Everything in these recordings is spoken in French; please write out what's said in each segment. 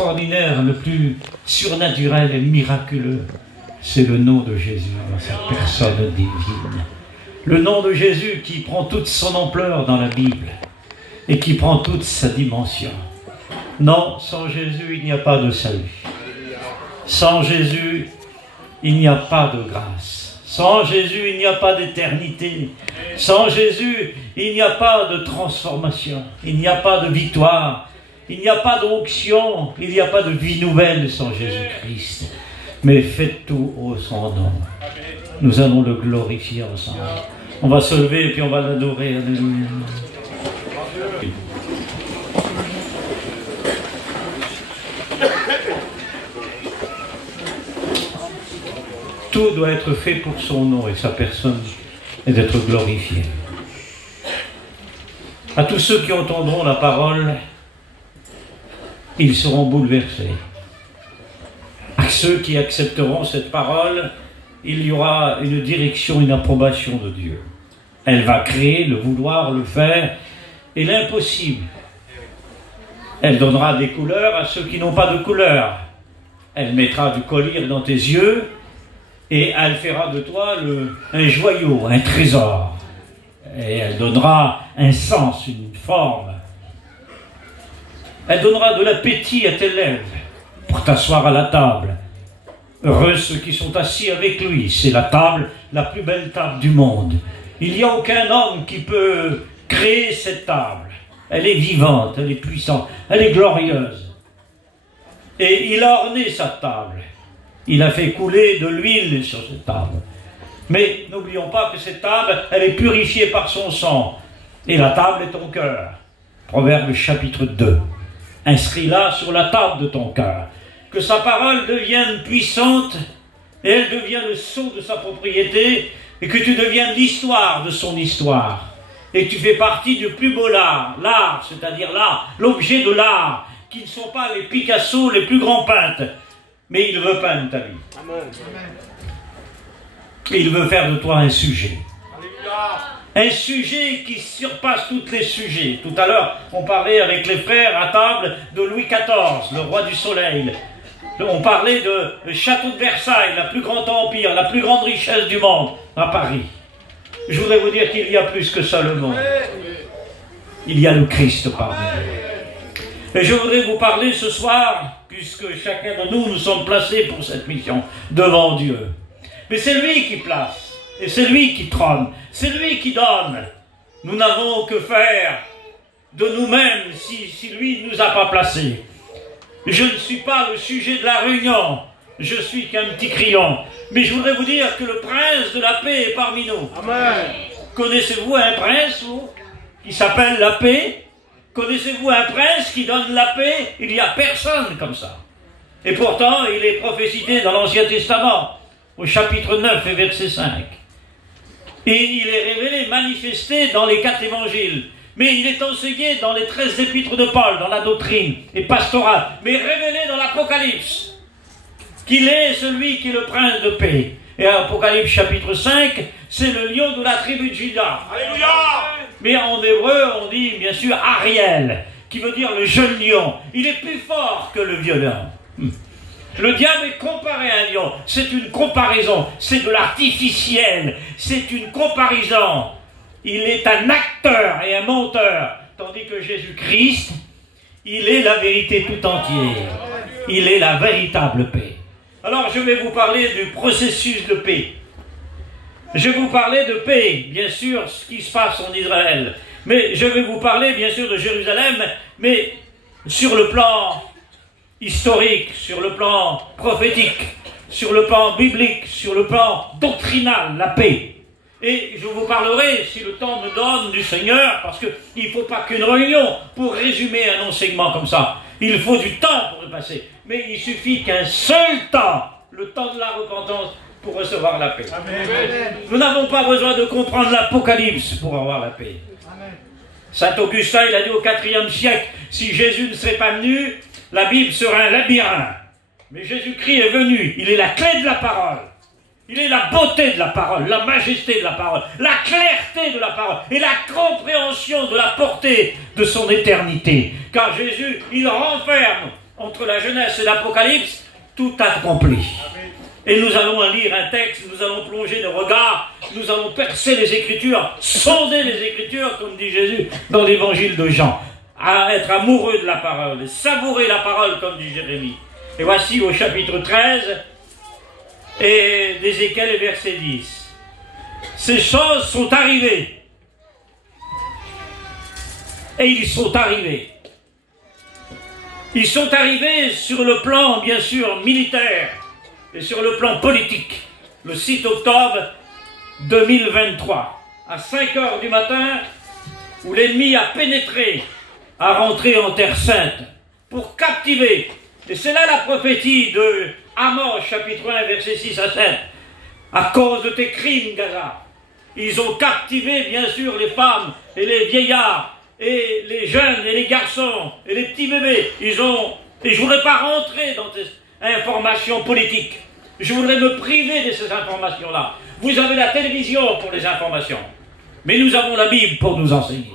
Extraordinaire, le plus surnaturel et miraculeux, c'est le nom de Jésus dans sa personne divine. Le nom de Jésus qui prend toute son ampleur dans la Bible et qui prend toute sa dimension. Non, sans Jésus, il n'y a pas de salut. Sans Jésus, il n'y a pas de grâce. Sans Jésus, il n'y a pas d'éternité. Sans Jésus, il n'y a pas de transformation. Il n'y a pas de victoire. Il n'y a pas d'onction. Il n'y a pas de vie nouvelle sans Jésus-Christ. Mais faites tout au son nom. Nous allons le glorifier ensemble. On va se lever et puis on va l'adorer. Alléluia. Tout doit être fait pour son nom et sa personne et d'être glorifié. À tous ceux qui entendront la parole, ils seront bouleversés. À ceux qui accepteront cette parole, il y aura une direction, une approbation de Dieu. Elle va créer le vouloir, le faire et l'impossible. Elle donnera des couleurs à ceux qui n'ont pas de couleurs. Elle mettra du collier dans tes yeux et elle fera de toi un joyau, un trésor. Et elle donnera un sens, une forme. Elle donnera de l'appétit à tes lèvres pour t'asseoir à la table. Heureux ceux qui sont assis avec lui. C'est la table, la plus belle table du monde. Il n'y a aucun homme qui peut créer cette table. Elle est vivante, elle est puissante, elle est glorieuse. Et il a orné sa table. Il a fait couler de l'huile sur cette table. Mais n'oublions pas que cette table, elle est purifiée par son sang. Et la table est ton cœur. Proverbe chapitre 2. Inscris-la sur la table de ton cœur. Que sa parole devienne puissante et elle devienne le sceau de sa propriété et que tu deviennes l'histoire de son histoire. Et tu fais partie du plus beau l'art, c'est-à-dire l'art, l'objet de l'art, qui ne sont pas les Picasso, les plus grands peintres, mais il veut peindre ta vie. Amen. Et il veut faire de toi un sujet. Un sujet qui surpasse tous les sujets. Tout à l'heure, on parlait avec les frères à table de Louis XIV, le roi du soleil. On parlait de château de Versailles, le plus grand empire, la plus grande richesse du monde, à Paris. Je voudrais vous dire qu'il y a plus que ça le monde. Il y a le Christ parmi nous. Et je voudrais vous parler ce soir, puisque chacun de nous, nous sommes placés pour cette mission, devant Dieu. Mais c'est lui qui place, et c'est lui qui trône, c'est lui qui donne. Nous n'avons que faire de nous-mêmes si lui ne nous a pas placés. Je ne suis pas le sujet de la réunion, je suis qu'un petit crayon. Mais je voudrais vous dire que le prince de la paix est parmi nous. Amen. Connaissez-vous un prince, vous, qui s'appelle la paix? Connaissez-vous un prince qui donne la paix? Il n'y a personne comme ça. Et pourtant, il est prophétisé dans l'Ancien Testament, au chapitre 9 et verset 5. Et il est révélé, manifesté dans les 4 évangiles. Mais il est enseigné dans les 13 épîtres de Paul, dans la doctrine et pastorale, mais révélé dans l'Apocalypse, qu'il est celui qui est le prince de paix. Et Apocalypse chapitre 5, c'est le lion de la tribu de Juda. Alléluia! Mais en hébreu, on dit bien sûr Ariel, qui veut dire le jeune lion. Il est plus fort que le vieux lion. Le diable est comparé à un lion. C'est une comparaison, c'est de l'artificiel, c'est une comparaison. Il est un acteur et un menteur, tandis que Jésus-Christ, il est la vérité tout entière. Il est la véritable paix. Alors je vais vous parler du processus de paix. Je vais vous parler de paix, bien sûr, ce qui se passe en Israël. Mais je vais vous parler, bien sûr, de Jérusalem, mais sur le plan historique, sur le plan prophétique, sur le plan biblique, sur le plan doctrinal, la paix. Et je vous parlerai, si le temps me donne, du Seigneur, parce qu'il ne faut pas qu'une réunion pour résumer un enseignement comme ça. Il faut du temps pour le passer. Mais il suffit qu'un seul temps, le temps de la repentance, pour recevoir la paix. Amen. Nous n'avons pas besoin de comprendre l'Apocalypse pour avoir la paix. Amen. Saint Augustin, il a dit au IVe siècle, si Jésus ne serait pas venu, la Bible serait un labyrinthe. Mais Jésus-Christ est venu, il est la clé de la parole. Il est la beauté de la parole, la majesté de la parole, la clarté de la parole et la compréhension de la portée de son éternité. Car Jésus, il renferme entre la Genèse et l'Apocalypse, tout accompli. Et nous allons lire un texte, nous allons plonger nos regards, nous allons percer les Écritures, sonder les Écritures, comme dit Jésus dans l'évangile de Jean, à être amoureux de la parole, savourer la parole, comme dit Jérémie. Et voici au chapitre 13, et d'Ézéchiel, verset 10. Ces choses sont arrivées. Et ils sont arrivés. Ils sont arrivés sur le plan, bien sûr, militaire et sur le plan politique. Le 6 octobre 2023, à 5 heures du matin, où l'ennemi a pénétré, a rentré en Terre Sainte pour captiver. Et c'est là la prophétie de Amos, chapitre 1, versets 6 à 7. À cause de tes crimes, Gaza, ils ont captivé, bien sûr, les femmes et les vieillards, et les jeunes et les garçons et les petits bébés. Et je ne voudrais pas rentrer dans ces informations politiques. Je voudrais me priver de ces informations-là. Vous avez la télévision pour les informations, mais nous avons la Bible pour nous enseigner.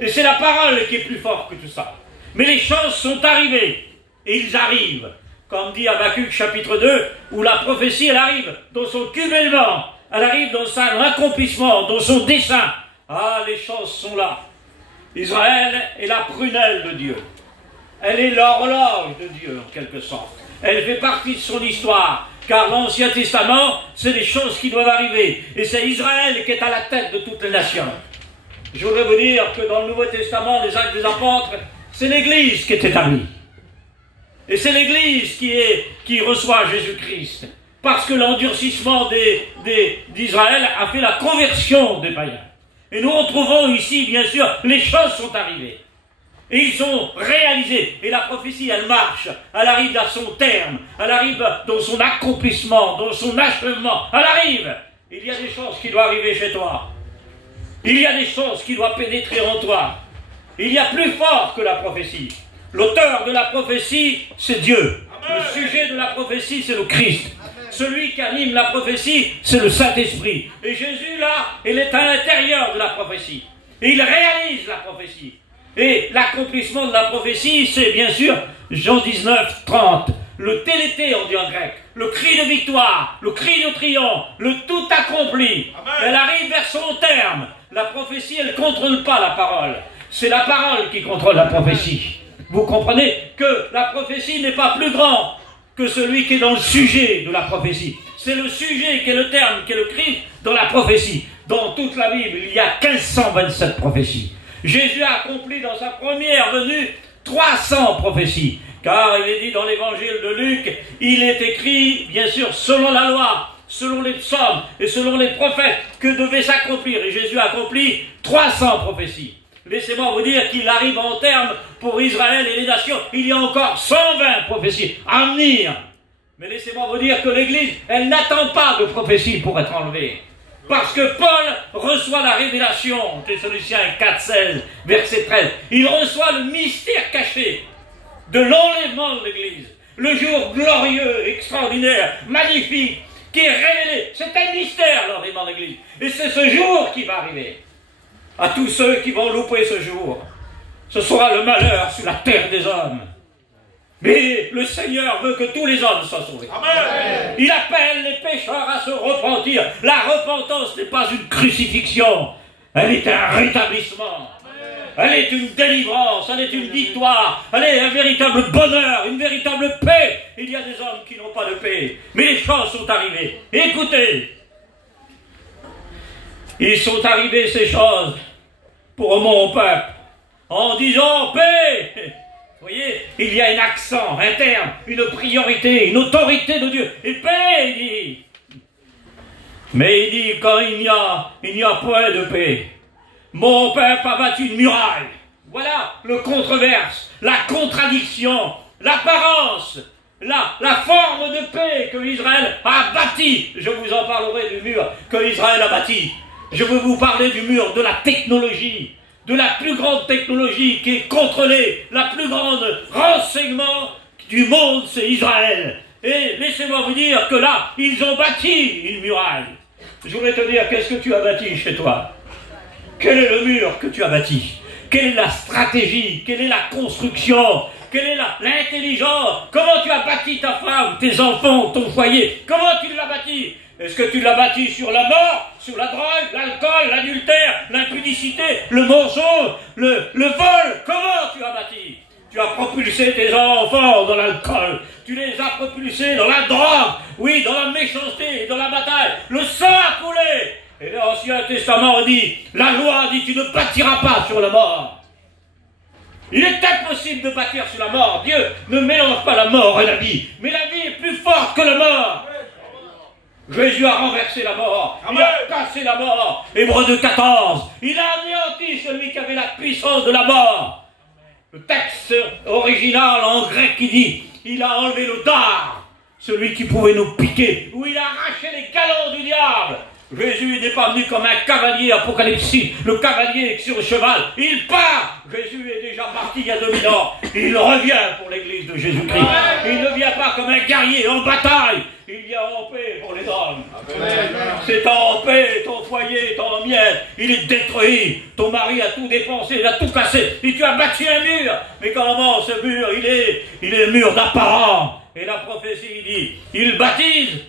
Et c'est la parole qui est plus forte que tout ça. Mais les choses sont arrivées, et ils arrivent. Comme dit Habakkuk chapitre 2, où la prophétie, elle arrive dans son culminant, elle arrive dans son accomplissement, dans son dessein. Ah, les choses sont là. Israël est la prunelle de Dieu. Elle est l'horloge de Dieu, en quelque sorte. Elle fait partie de son histoire, car l'Ancien Testament, c'est les choses qui doivent arriver. Et c'est Israël qui est à la tête de toutes les nations. Je voudrais vous dire que dans le Nouveau Testament, les Actes des Apôtres, c'est l'Église qui est établie. Et c'est l'Église qui reçoit Jésus-Christ. Parce que l'endurcissement d'Israël a fait la conversion des païens. Et nous retrouvons ici, bien sûr, les choses sont arrivées. Et ils sont réalisés. Et la prophétie, elle marche. Elle arrive à son terme. Elle arrive dans son accomplissement, dans son achèvement. Elle arrive. Il y a des choses qui doivent arriver chez toi. Il y a des choses qui doivent pénétrer en toi. Il y a plus fort que la prophétie. L'auteur de la prophétie, c'est Dieu. Amen. Le sujet de la prophétie, c'est le Christ. Amen. Celui qui anime la prophétie, c'est le Saint-Esprit. Et Jésus, là, il est à l'intérieur de la prophétie. Et il réalise la prophétie. Et l'accomplissement de la prophétie, c'est bien sûr Jean 19, 30. Le télété, on dit en grec. Le cri de victoire, le cri de triomphe, le tout accompli. Amen. Elle arrive vers son terme. La prophétie, elle ne contrôle pas la parole. C'est la parole qui contrôle la prophétie. Vous comprenez que la prophétie n'est pas plus grand que celui qui est dans le sujet de la prophétie. C'est le sujet qui est le terme, qui est le Christ dans la prophétie. Dans toute la Bible, il y a 1527 prophéties. Jésus a accompli dans sa première venue 300 prophéties. Car il est dit dans l'évangile de Luc, il est écrit, bien sûr, selon la loi, selon les psaumes et selon les prophètes, que devait s'accomplir. Et Jésus a accompli 300 prophéties. Laissez-moi vous dire qu'il arrive en terme pour Israël et les nations. Il y a encore 120 prophéties à venir. Mais laissez-moi vous dire que l'Église, elle n'attend pas de prophétie pour être enlevée. Parce que Paul reçoit la révélation, Thessaloniciens 4, 16, verset 13. Il reçoit le mystère caché de l'enlèvement de l'Église. Le jour glorieux, extraordinaire, magnifique, qui est révélé. C'est un mystère, l'enlèvement de l'Église. Et c'est ce jour qui va arriver. À tous ceux qui vont louper ce jour, ce sera le malheur sur la terre des hommes. Mais le Seigneur veut que tous les hommes soient sauvés. Amen. Il appelle les pécheurs à se repentir. La repentance n'est pas une crucifixion, elle est un rétablissement. Elle est une délivrance, elle est une victoire, elle est un véritable bonheur, une véritable paix. Il y a des hommes qui n'ont pas de paix, mais les choses sont arrivées. Écoutez, ils sont arrivés ces choses pour mon peuple, en disant paix. Vous voyez, il y a un accent, un terme, une priorité, une autorité de Dieu. Et paix, il dit. Mais il dit, quand il n'y a point de paix, mon peuple a bâti une muraille. Voilà le controverse, la contradiction, l'apparence, la forme de paix que Israël a bâti. Je vous en parlerai du mur que Israël a bâti. Je veux vous parler du mur de la technologie, de la plus grande technologie qui est contrôlée, la plus grande renseignement du monde, c'est Israël. Et laissez-moi vous dire que là, ils ont bâti une muraille. Je voudrais te dire, qu'est-ce que tu as bâti chez toi? Quel est le mur que tu as bâti? Quelle est la stratégie? Quelle est la construction? Quelle est l'intelligence? Comment tu as bâti ta femme, tes enfants, ton foyer? Comment tu l'as bâti? Est-ce que tu l'as bâti sur la mort, sur la drogue, l'alcool, l'adultère, l'impudicité, le mensonge, le vol? Comment tu as bâti? Tu as propulsé tes enfants dans l'alcool, tu les as propulsés dans la drogue, oui, dans la méchanceté, dans la bataille. Le sang a coulé. Et l'Ancien Testament dit, la loi dit, tu ne bâtiras pas sur la mort. Il est impossible de bâtir sur la mort. Dieu ne mélange pas la mort et la vie. Mais la vie est plus forte que la mort. Jésus a renversé la mort. Il a cassé la mort. Hébreux 2,14. Il a anéanti celui qui avait la puissance de la mort. Le texte original en grec qui dit, il a enlevé le dard, celui qui pouvait nous piquer, ou il a arraché les galons du diable. Jésus n'est pas venu comme un cavalier apocalyptique, le cavalier sur le cheval. Il part. Jésus est déjà parti il y a 2000 ans. Il revient pour l'église de Jésus-Christ. Il ne vient pas comme un guerrier en bataille. Il vient en paix pour les hommes. C'est en paix, ton foyer est en miel. Il est détruit. Ton mari a tout dépensé, il a tout cassé. Et tu as bâti un mur. Mais comment ce mur, il est mur d'apparent. Et la prophétie dit, il baptise.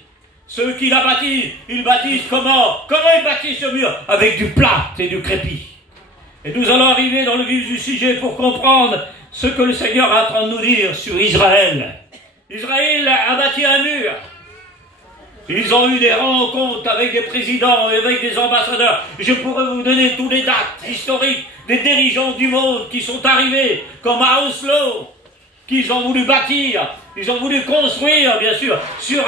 Ceux qui la bâtissent, ils bâtissent comment? Comment ils bâtissent ce mur? Avec du plâtre et du crépi. Et nous allons arriver dans le vif du sujet pour comprendre ce que le Seigneur est en train de nous dire sur Israël. Israël a bâti un mur. Ils ont eu des rencontres avec des présidents et avec des ambassadeurs. Je pourrais vous donner toutes les dates historiques des dirigeants du monde qui sont arrivés, comme à Oslo, qu'ils ont voulu bâtir. Ils ont voulu construire, bien sûr, sur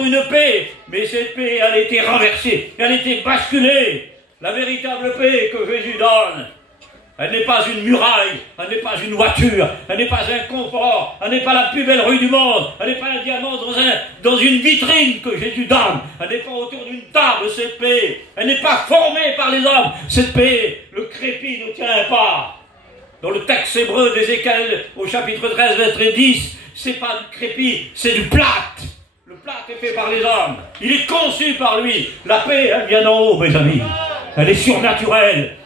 une paix. Mais cette paix, elle a été renversée. Elle a été basculée. La véritable paix que Jésus donne, elle n'est pas une muraille, elle n'est pas une voiture, elle n'est pas un confort, elle n'est pas la plus belle rue du monde, elle n'est pas un diamant dans une vitrine que Jésus donne, elle n'est pas autour d'une table, cette paix, elle n'est pas formée par les hommes, cette paix, le crépi ne tient pas. Dans le texte hébreu d'Ézéchiel, au chapitre 13, verset 10, c'est pas du crépi, c'est du plâtre. Le plâtre est fait par les hommes, il est conçu par lui. La paix, elle vient d'en haut, mes amis, elle est surnaturelle.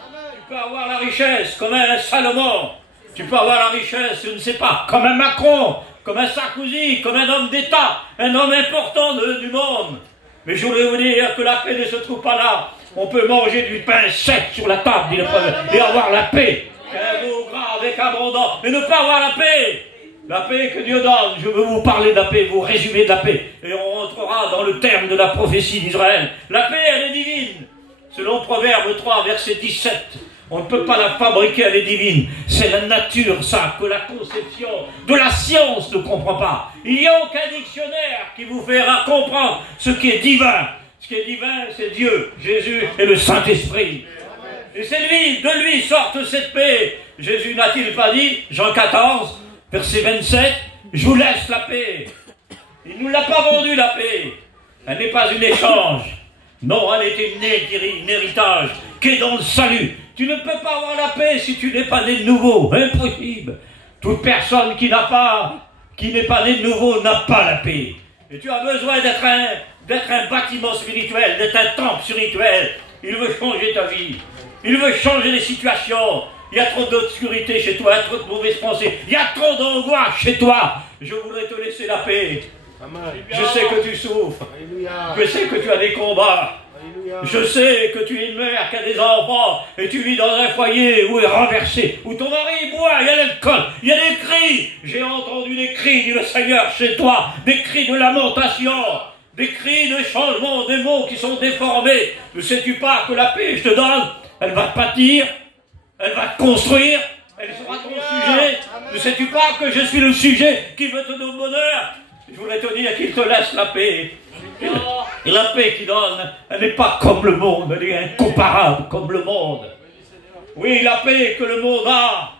Tu peux avoir la richesse comme un Salomon. Tu peux avoir la richesse, je ne sais pas, comme un Macron, comme un Sarkozy, comme un homme d'État, un homme important du monde. Mais je voulais vous dire que la paix ne se trouve pas là. On peut manger du pain sec sur la table, dit le prophète, et avoir la paix. Un veau gras avec abondance, et ne pas avoir la paix. La paix que Dieu donne, je veux vous parler de la paix, vous résumer de la paix. Et on rentrera dans le terme de la prophétie d'Israël. La paix, elle est divine. Selon Proverbe 3, verset 17. On ne peut pas la fabriquer, elle est divine. C'est la nature, ça, que la conception de la science ne comprend pas. Il n'y a aucun dictionnaire qui vous fera comprendre ce qui est divin. Ce qui est divin, c'est Dieu, Jésus et le Saint-Esprit. Et c'est lui, de lui sortent cette paix. Jésus n'a-t-il pas dit, Jean 14, verset 27, je vous laisse la paix. Il ne nous l'a pas vendu, la paix. Elle n'est pas un échange. Non, elle était née d'un héritage qui est dans le salut. Tu ne peux pas avoir la paix si tu n'es pas né de nouveau. Impossible. Toute personne qui n'est pas né de nouveau n'a pas la paix. Et tu as besoin d'être un bâtiment spirituel, d'être un temple spirituel. Il veut changer ta vie. Il veut changer les situations. Il y a trop d'obscurité chez toi, il y a trop de mauvaises pensées. Il y a trop d'angoisse chez toi. Je voudrais te laisser la paix. Je sais que tu souffres. Je sais que tu as des combats. Je sais que tu es une mère qui a des enfants et tu vis dans un foyer où est renversé, où ton mari boit, il y a l'alcool, il y a des cris. J'ai entendu des cris, dit le Seigneur, chez toi, des cris de lamentation, des cris de changement, des mots qui sont déformés. Ne sais-tu pas que la paix, je te donne, elle va te bâtir, elle va te construire, elle sera ton sujet. Ne sais-tu pas que je suis le sujet qui veut te donner bonheur? Je voudrais te dire qu'il te laisse la paix. Et la paix qu'il donne, elle n'est pas comme le monde, elle est incomparable comme le monde. Oui, la paix que le monde a,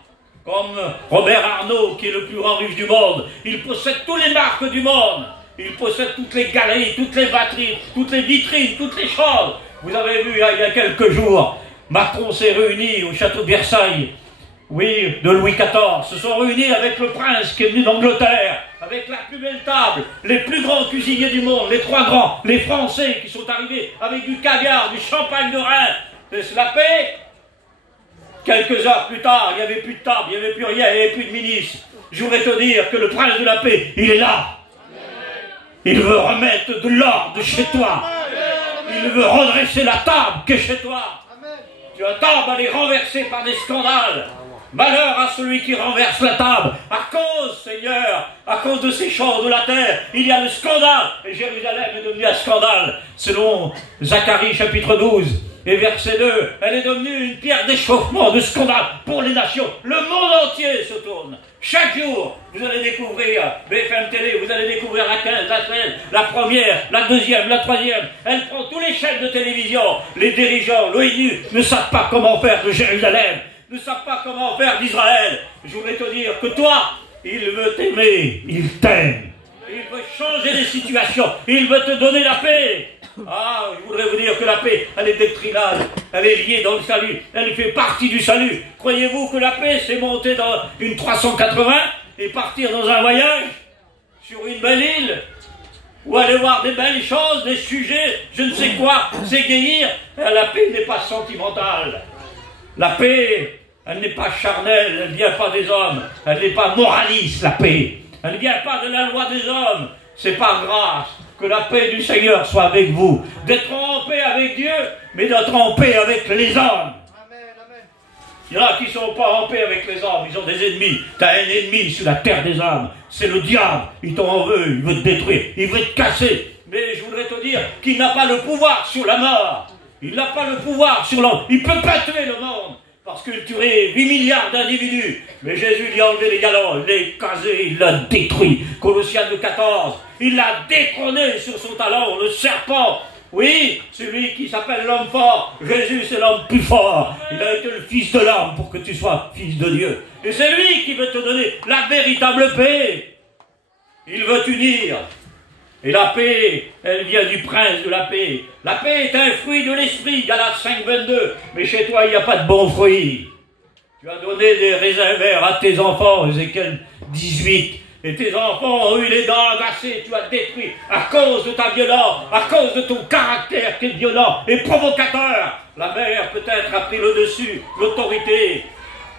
comme Robert Arnault, qui est le plus grand riche du monde, il possède toutes les marques du monde, il possède toutes les galeries, toutes les batteries, toutes les vitrines, toutes les choses. Vous avez vu il y a quelques jours, Macron s'est réuni au château de Versailles, oui, de Louis XIV, se sont réunis avec le prince qui est venu d'Angleterre, avec la plus belle table, les plus grands cuisiniers du monde, les trois grands, les Français qui sont arrivés avec du caviar, du champagne de Reims. C'est la paix. Quelques heures plus tard, il n'y avait plus de table, il n'y avait plus rien, il n'y avait plus de ministre. je voudrais te dire que le prince de la paix, il est là. Il veut remettre de l'ordre chez toi. Il veut redresser la table qui est chez toi. La table, elle est renversée par des scandales. Malheur à celui qui renverse la table. À cause, Seigneur, à cause de ces choses de la terre, il y a le scandale. Et Jérusalem est devenue un scandale. Selon Zacharie chapitre 12 et verset 2, elle est devenue une pierre d'échauffement, de scandale pour les nations. Le monde entier se tourne. Chaque jour, vous allez découvrir BFM Télé, vous allez découvrir la 15, la 16, la première, la deuxième, la troisième. Elle prend tous les chaînes de télévision. Les dirigeants, l'ONU, ne savent pas comment faire de Jérusalem, ne savent pas comment faire d'Israël. Je voudrais te dire que toi, il veut t'aimer, il t'aime. Il veut changer les situations, il veut te donner la paix. Ah, je voudrais vous dire que la paix, elle est doctrinale, elle est liée dans le salut, elle fait partie du salut. Croyez-vous que la paix, c'est monter dans une 380 et partir dans un voyage sur une belle île, ou aller voir des belles choses, des sujets, je ne sais quoi, s'égayer? La paix n'est pas sentimentale. La paix, elle n'est pas charnelle, elle ne vient pas des hommes, elle n'est pas moraliste, la paix. Elle ne vient pas de la loi des hommes, c'est par grâce. Que la paix du Seigneur soit avec vous. D'être en paix avec Dieu, mais d'être en paix avec les hommes. Il y en a qui ne sont pas en paix avec les hommes, ils ont des ennemis. Tu as un ennemi sur la terre des hommes, c'est le diable. Il t'en veut, il veut te détruire, il veut te casser. Mais je voudrais te dire qu'il n'a pas le pouvoir sur la mort. Il n'a pas le pouvoir sur l'homme. Il ne peut pas tuer le monde. Parce qu'il tuerait 8 milliards d'individus. Mais Jésus lui a enlevé les galons, il l'a casé, il l'a détruit. Colossiens 2,14. Il l'a détrôné sur son talon, le serpent. Oui, celui qui s'appelle l'homme fort. Jésus, c'est l'homme plus fort. Il a été le fils de l'homme pour que tu sois fils de Dieu. Et c'est lui qui veut te donner la véritable paix. Il veut t'unir. Et la paix, elle vient du prince de la paix. La paix est un fruit de l'esprit, Galates 5, 22. Mais chez toi, il n'y a pas de bons fruits. Tu as donné des raisins verts à tes enfants, Ézéchiel 18. Et tes enfants ont eu les dents agacées, tu as détruit à cause de ta violence, à cause de ton caractère qui est violent et provocateur. La mère peut-être a pris le dessus, l'autorité,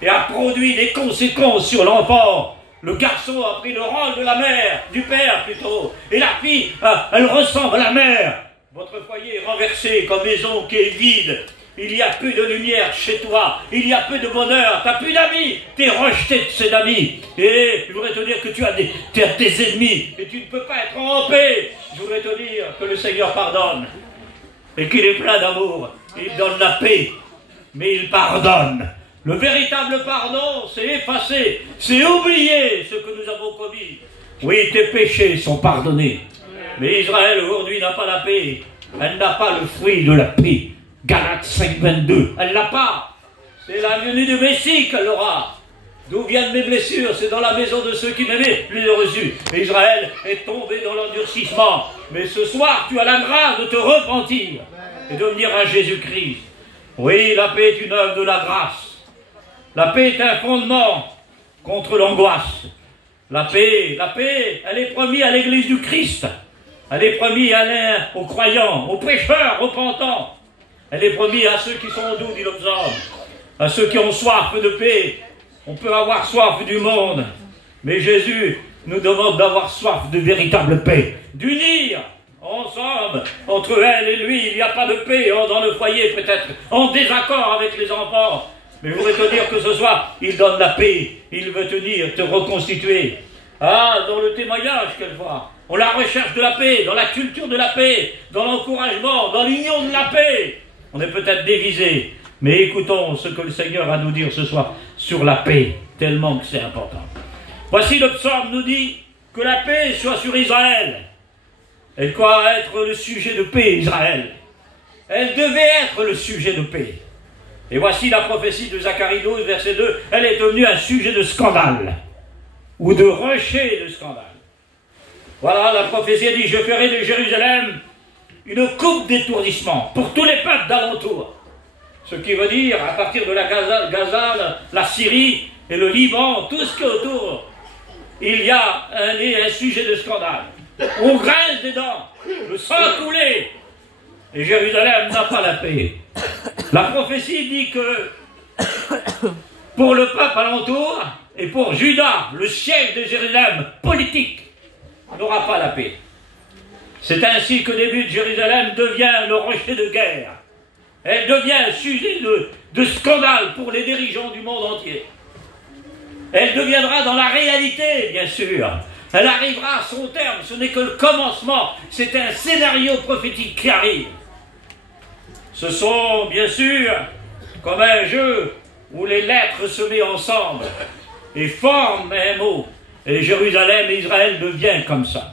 et a produit des conséquences sur l'enfant. Le garçon a pris le rôle de la mère, du père plutôt, et la fille, elle ressemble à la mère. Votre foyer est renversé comme maison qui est vide. Il n'y a plus de lumière chez toi, il n'y a plus de bonheur, tu n'as plus d'amis, tu es rejeté de ces amis. Et je voudrais te dire que tu as des ennemis et tu ne peux pas être en paix. Je voudrais te dire que le Seigneur pardonne et qu'il est plein d'amour. Il donne la paix, mais il pardonne. Le véritable pardon, c'est effacer, c'est oublier ce que nous avons commis. Oui, tes péchés sont pardonnés. Mais Israël aujourd'hui n'a pas la paix. Elle n'a pas le fruit de la paix. Galates 5, 22. Elle l'a pas. C'est la venue du Messie qu'elle aura. D'où viennent mes blessures? C'est dans la maison de ceux qui m'aimaient, je les ai reçus. Et Israël est tombé dans l'endurcissement. Mais ce soir, tu as la grâce de te repentir et de venir à Jésus-Christ. Oui, la paix est une œuvre de la grâce. La paix est un fondement contre l'angoisse. La paix, elle est promise à l'église du Christ. Elle est promise aux croyants, aux pécheurs repentants. Elle est promise à ceux qui sont doux, dit l'homme, à ceux qui ont soif de paix. On peut avoir soif du monde, mais Jésus nous demande d'avoir soif de véritable paix, d'unir ensemble, entre elle et lui. Il n'y a pas de paix dans le foyer, peut-être en désaccord avec les enfants. Mais je voudrais te dire que ce soir, il donne la paix, il veut te dire, te reconstituer. Ah, dans le témoignage, quelquefois, on la recherche de la paix, dans la culture de la paix, dans l'encouragement, dans l'union de la paix. On est peut-être dévisé, mais écoutons ce que le Seigneur a à nous dire ce soir sur la paix, tellement que c'est important. Voici le psaume nous dit que la paix soit sur Israël. Elle doit être le sujet de paix, Israël. Elle devait être le sujet de paix. Et voici la prophétie de Zacharie 12, verset 2, elle est devenue un sujet de scandale, ou de rejet de scandale. Voilà, la prophétie a dit, je ferai de Jérusalem une coupe d'étourdissement pour tous les peuples d'alentour. Ce qui veut dire, à partir de la Gaza, la Syrie et le Liban, tout ce qui est autour, il y a un sujet de scandale. On grince des dents, le sang coulé, et Jérusalem n'a pas la paix. La prophétie dit que pour le peuple alentour, et pour Juda, le siège de Jérusalem politique, n'aura pas la paix. C'est ainsi que débute Jérusalem devient le rocher de guerre. Elle devient sujet de scandale pour les dirigeants du monde entier. Elle deviendra dans la réalité, bien sûr. Elle arrivera à son terme, ce n'est que le commencement, c'est un scénario prophétique qui arrive. Ce sont, bien sûr, comme un jeu où les lettres se mettent ensemble et forment un mot. Et Jérusalem et Israël devient comme ça.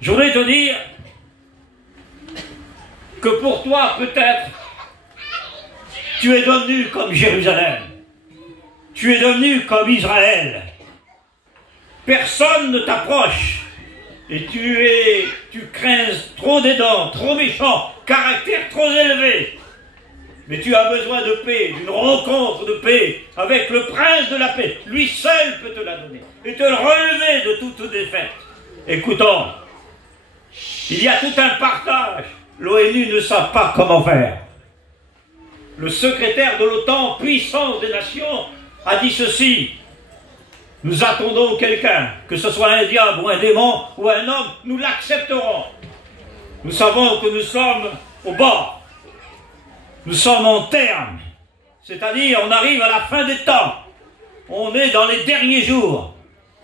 Je voudrais te dire que pour toi, peut-être, tu es devenu comme Jérusalem. Tu es devenu comme Israël. Personne ne t'approche. Et tu crains trop des dents, trop méchant, caractère trop élevé. Mais tu as besoin de paix, d'une rencontre de paix avec le prince de la paix. Lui seul peut te la donner et te relever de toute défaite. Écoutons, il y a tout un partage. L'ONU ne sait pas comment faire. Le secrétaire de l'OTAN, puissance des nations, a dit ceci: nous attendons quelqu'un, que ce soit un diable ou un démon ou un homme, nous l'accepterons. Nous savons que nous sommes au bord. Nous sommes en terme. C'est-à-dire, on arrive à la fin des temps. On est dans les derniers jours.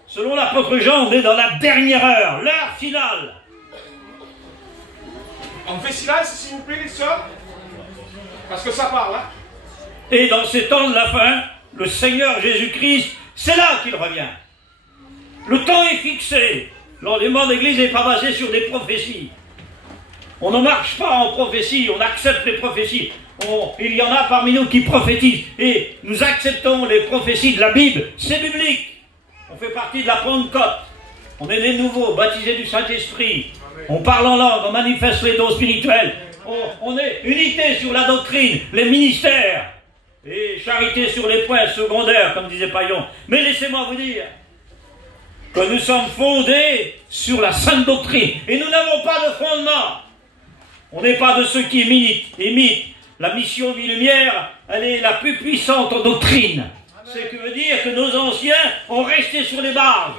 Selon l'apôtre Jean, on est dans la dernière heure, l'heure finale. On fait silence, s'il vous plaît, les sœurs, parce que ça parle, hein. Et dans ces temps de la fin, le Seigneur Jésus-Christ, c'est là qu'il revient. Le temps est fixé. L'enlèvement de l'Église n'est pas basé sur des prophéties. On ne marche pas en prophétie, on accepte les prophéties. Il y en a parmi nous qui prophétisent. Et nous acceptons les prophéties de la Bible. C'est biblique. On fait partie de la Pentecôte. On est des nouveaux, baptisés du Saint-Esprit. On parle en langue, on manifeste les dons spirituels. On est unité sur la doctrine, les ministères. Et charité sur les points secondaires, comme disait Paillon. Mais laissez-moi vous dire que nous sommes fondés sur la sainte doctrine. Et nous n'avons pas de fondement. On n'est pas de ceux qui imitent. La mission Vie Lumière, elle est la plus puissante en doctrine. Ce qui veut dire que nos anciens ont resté sur les bases.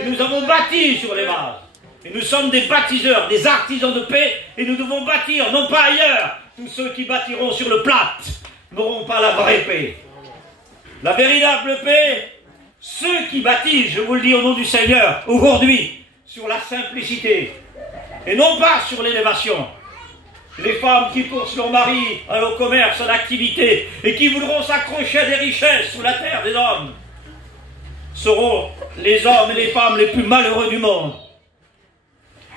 Et nous avons bâti sur les bases. Et nous sommes des bâtisseurs, des artisans de paix. Et nous devons bâtir, non pas ailleurs. Tous ceux qui bâtiront sur le plat n'auront pas la vraie paix. La véritable paix, ceux qui bâtissent, je vous le dis au nom du Seigneur, aujourd'hui, sur la simplicité. Et non pas sur l'élévation. Les femmes qui poussent leur mari au commerce, à l'activité, et qui voudront s'accrocher à des richesses sous la terre des hommes, seront les hommes et les femmes les plus malheureux du monde.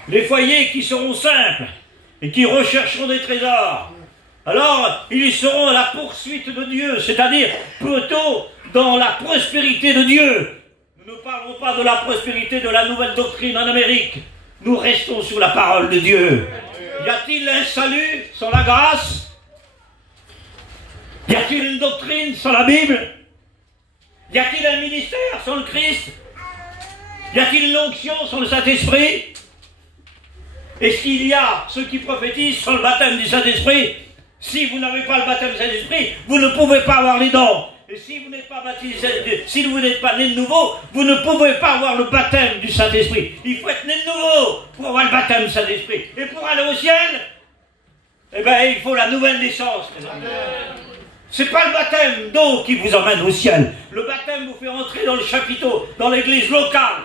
Les foyers qui seront simples et qui rechercheront des trésors, alors ils seront à la poursuite de Dieu, c'est-à-dire plutôt dans la prospérité de Dieu. Nous ne parlons pas de la prospérité de la nouvelle doctrine en Amérique. Nous restons sur la parole de Dieu. Y a-t-il un salut sans la grâce? Y a-t-il une doctrine sans la Bible? Y a-t-il un ministère sans le Christ? Y a-t-il une onction sans le Saint-Esprit? Est-ce qu'il y a ceux qui prophétisent sans le baptême du Saint-Esprit? Si vous n'avez pas le baptême du Saint-Esprit, vous ne pouvez pas avoir les dons. Et si vous n'êtes pas baptisé, si vous n'êtes pas né de nouveau, vous ne pouvez pas avoir le baptême du Saint-Esprit. Il faut être né de nouveau pour avoir le baptême du Saint-Esprit. Et pour aller au ciel, eh bien, il faut la nouvelle naissance. C'est pas le baptême d'eau qui vous emmène au ciel. Le baptême vous fait entrer dans le chapiteau, dans l'église locale,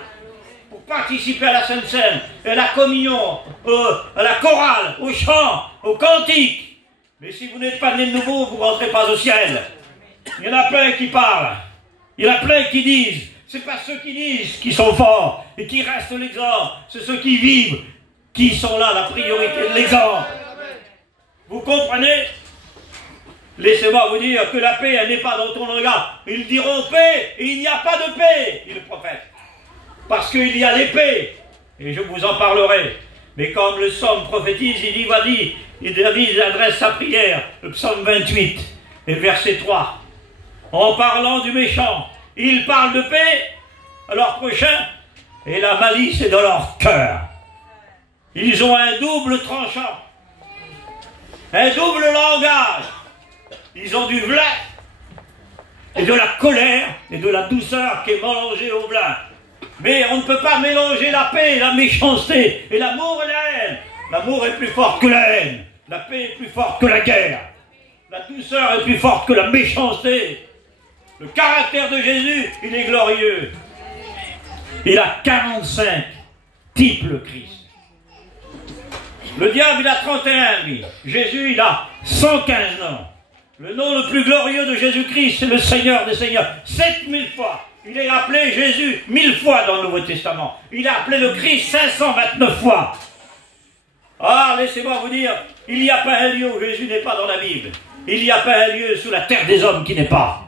pour participer à la Sainte Seine, à la communion, à la chorale, au chant, au cantique. Mais si vous n'êtes pas né de nouveau, vous ne rentrez pas au ciel. Il y en a plein qui parlent. Il y en a plein qui disent. Ce n'est pas ceux qui disent qui sont forts et qui restent l'exemple. C'est ceux qui vivent qui sont là, la priorité de l'exemple. Vous comprenez? Laissez-moi vous dire que la paix, elle n'est pas dans ton regard. Ils diront paix et il n'y a pas de paix, dit le prophète. Parce qu'il y a l'épée. Et je vous en parlerai. Mais comme le psaume prophétise, il dit, vas-y, et David adresse sa prière, le psaume 28, et verset 3. En parlant du méchant, ils parlent de paix à leur prochain, et la malice est dans leur cœur. Ils ont un double tranchant, un double langage. Ils ont du vrai et de la colère et de la douceur qui est mélangée au vin. Mais on ne peut pas mélanger la paix et la méchanceté, et l'amour et la haine. L'amour est plus fort que la haine, la paix est plus forte que la guerre, la douceur est plus forte que la méchanceté. Le caractère de Jésus, il est glorieux. Il a 45 types, le Christ. Le diable, il a 31, lui. Jésus, il a 115 noms. Le nom le plus glorieux de Jésus-Christ, c'est le Seigneur des Seigneurs. 7000 fois. Il est appelé Jésus 1000 fois dans le Nouveau Testament. Il a appelé le Christ 529 fois. Ah, laissez-moi vous dire, il n'y a pas un lieu où Jésus n'est pas dans la Bible. Il n'y a pas un lieu sous la terre des hommes qui n'est pas.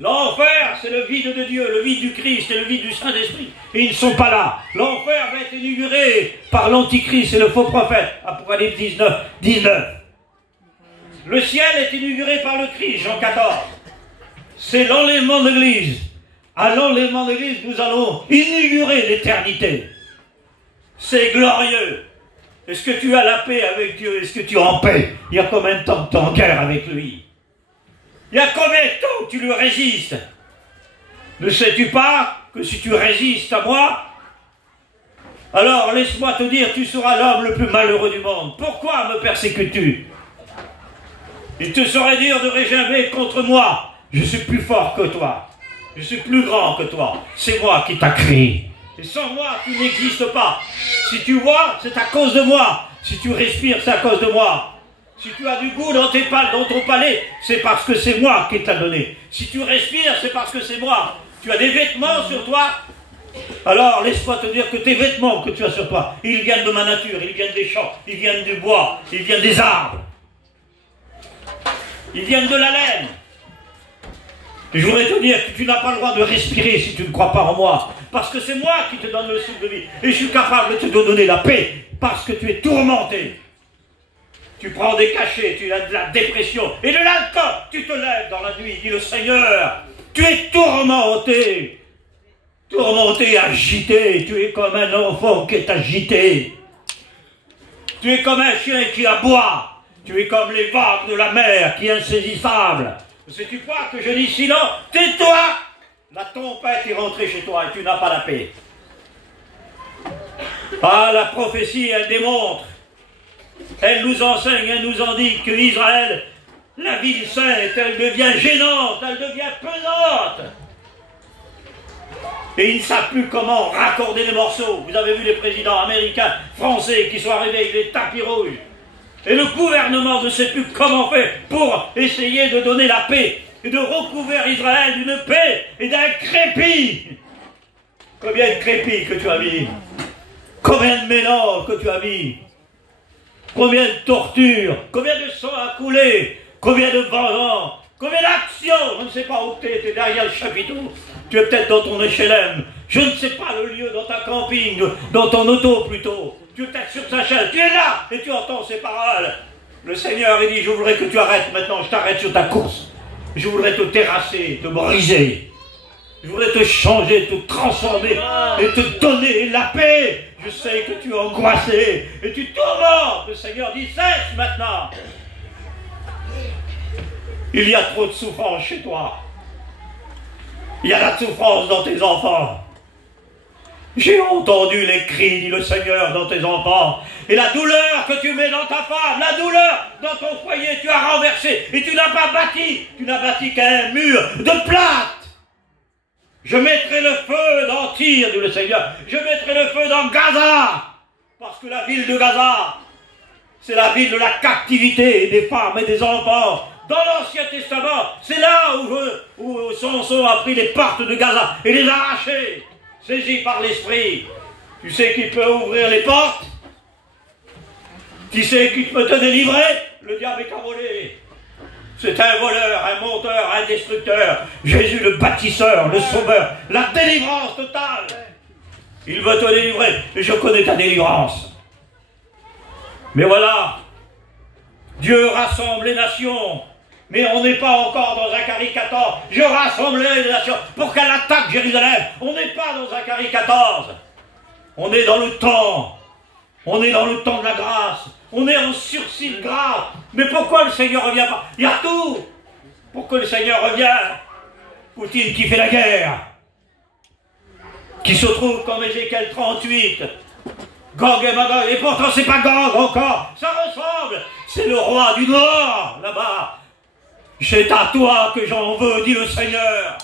L'enfer, c'est le vide de Dieu, le vide du Christ et le vide du Saint-Esprit. Et ils ne sont pas là. L'enfer va être inauguré par l'Antichrist et le faux prophète. Apocalypse 19. Le ciel est inauguré par le Christ, Jean 14. C'est l'enlèvement de l'Église. À l'enlèvement de l'Église, nous allons inaugurer l'éternité. C'est glorieux. Est-ce que tu as la paix avec Dieu? Est-ce que tu es en paix? Il y a combien de temps que tu es en guerre avec lui? Il y a combien de temps que tu lui résistes? Ne sais-tu pas que si tu résistes à moi, alors laisse-moi te dire, tu seras l'homme le plus malheureux du monde. Pourquoi me persécutes-tu? Il te serait dur de régimer contre moi. Je suis plus fort que toi. Je suis plus grand que toi. C'est moi qui t'ai créé. Et sans moi, tu n'existes pas. Si tu vois, c'est à cause de moi. Si tu respires, c'est à cause de moi. Si tu as du goût dans ton palais, c'est parce que c'est moi qui t'a donné. Si tu respires, c'est parce que c'est moi. Tu as des vêtements sur toi. Alors, laisse-moi te dire que tes vêtements que tu as sur toi, ils viennent de ma nature, ils viennent des champs, ils viennent du bois, ils viennent des arbres. Ils viennent de la laine. Et je voudrais te dire que tu n'as pas le droit de respirer si tu ne crois pas en moi. Parce que c'est moi qui te donne le souffle de vie. Et je suis capable de te donner la paix parce que tu es tourmenté. Tu prends des cachets, tu as de la dépression et de l'alcool. Tu te lèves dans la nuit, dit le Seigneur. Tu es tourmenté. Tourmenté, agité. Tu es comme un enfant qui est agité. Tu es comme un chien qui aboie. Tu es comme les vagues de la mer qui est insaisissable. Sais-tu quoi que je dis silence? Tais-toi! La tempête est rentrée chez toi et tu n'as pas la paix. Ah, la prophétie, elle démontre. Elle nous enseigne, elle nous indique que Israël, la ville sainte, elle devient gênante, elle devient pesante. Et ils ne savent plus comment raccorder les morceaux. Vous avez vu les présidents américains, français qui sont arrivés avec les tapis rouges. Et le gouvernement ne sait plus comment faire pour essayer de donner la paix et de recouvrir Israël d'une paix et d'un crépi. Combien de crépis que tu as mis? Combien de mélanges que tu as mis? Combien de tortures? Combien de sang a coulé? Combien de vengeance? Combien d'actions? Je ne sais pas où tu es derrière le chapiteau. Tu es peut-être dans ton HLM. Je ne sais pas le lieu, dans ta camping, dans ton auto plutôt. Tu es peut-être sur sa chaise. Tu es là et tu entends ces paroles. Le Seigneur, il dit, je voudrais que tu arrêtes maintenant. Je t'arrête sur ta course. Je voudrais te terrasser, te briser. Je voudrais te changer, te transformer et te donner la paix. Je sais que tu es angoissé et tu tourmentes. Le Seigneur dit, cesse maintenant. Il y a trop de souffrance chez toi. Il y a la souffrance dans tes enfants. J'ai entendu les cris, dit le Seigneur, dans tes enfants. Et la douleur que tu mets dans ta femme, la douleur dans ton foyer, tu as renversé. Et tu n'as pas bâti. Tu n'as bâti qu'un mur de plate. Je mettrai le feu dans Tyr, dit le Seigneur. Je mettrai le feu dans Gaza. Parce que la ville de Gaza, c'est la ville de la captivité des femmes et des enfants. Dans l'Ancien Testament, c'est là où Samson a pris les portes de Gaza et les a arrachées, saisi par l'Esprit. Tu sais qui peut ouvrir les portes? Qui sait qui peut te délivrer? Le diable est envolé. C'est un voleur, un monteur, un destructeur. Jésus le bâtisseur, le sauveur, la délivrance totale. Il veut te délivrer et je connais ta délivrance. Mais voilà, Dieu rassemble les nations. Mais on n'est pas encore dans Zacharie 14. Je rassemblerai les nations pour qu'elle attaque Jérusalem. On n'est pas dans Zacharie 14. On est dans le temps. On est dans le temps de la grâce. On est en sursis de grâce. Mais pourquoi le Seigneur ne revient pas? Il y a tout pour que le Seigneur revienne. Poutine qui fait la guerre, qui se trouve comme Ézéchiel 38, Gog et Magog, et pourtant c'est pas Gog encore, ça ressemble, c'est le roi du Nord, là-bas. C'est à toi que j'en veux, dit le Seigneur.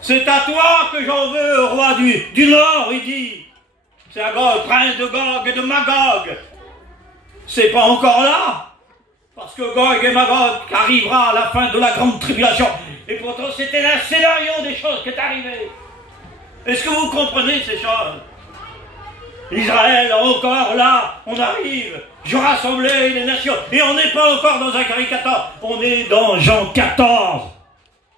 C'est à toi que j'en veux, roi du Nord, il dit. C'est à Gog, prince de Gog et de Magog. C'est pas encore là, parce que Gog et Magog arrivera à la fin de la grande tribulation. Et pourtant c'était un scénario des choses qui est arrivé. Est-ce que vous comprenez ces choses? Israël, encore là, on arrive, je rassemblais les nations, et on n'est pas encore dans Zacharie 14, on est dans Jean 14.